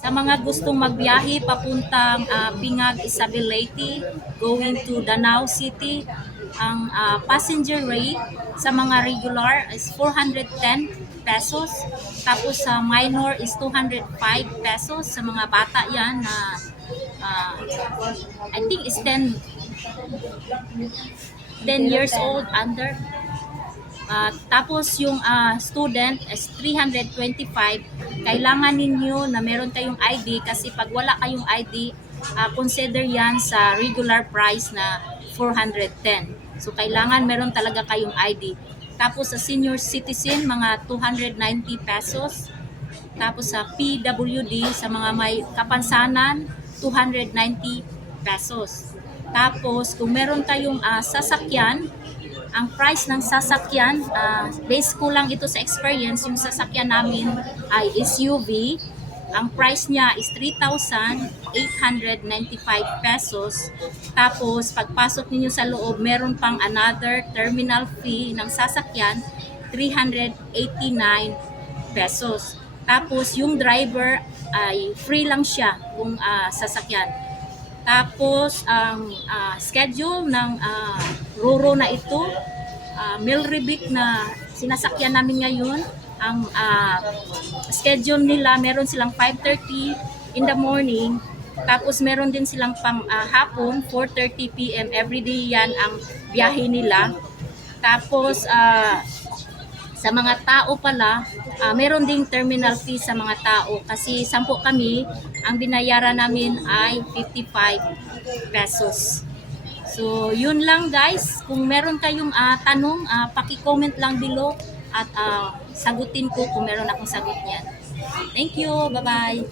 Sa mga gustong magbiyahe papuntang Pingag, Isabel Leyte, going to Danau City, ang passenger rate sa mga regular is 410 pesos. Tapos sa minor is 205 pesos. Sa mga bata yan na I think is 10 years old under. Tapos yung student is 325. Kailangan ninyo na meron kayong ID kasi pag wala kayong ID, consider yan sa regular price na 410. So kailangan meron talaga kayong ID. Tapos sa senior citizen, mga 290 pesos. Tapos sa PWD, sa mga may kapansanan, 290 pesos. Tapos kung meron kayong sasakyan, ang price ng sasakyan, base ko lang ito sa experience, yung sasakyan namin ay SUV. Ang price niya is 3,895 pesos. Tapos, pagpasok ninyo sa loob, meron pang another terminal fee ng sasakyan, 389 pesos. Tapos, yung driver ay free lang siya kung sasakyan. Tapos ang schedule ng Roro na ito, Milribik na sinasakyan namin ngayon, ang schedule nila meron silang 5:30 in the morning, tapos meron din silang pang hapon 4:30 PM everyday, yan ang biyahe nila. Tapos sa mga tao pala, meron ding terminal fee sa mga tao kasi 10 kami, ang binayaran namin ay 55 pesos. So, yun lang guys. Kung meron kayong tanong, paki-comment lang below at sagutin ko kung meron akong sagot niyan. Thank you. Bye-bye.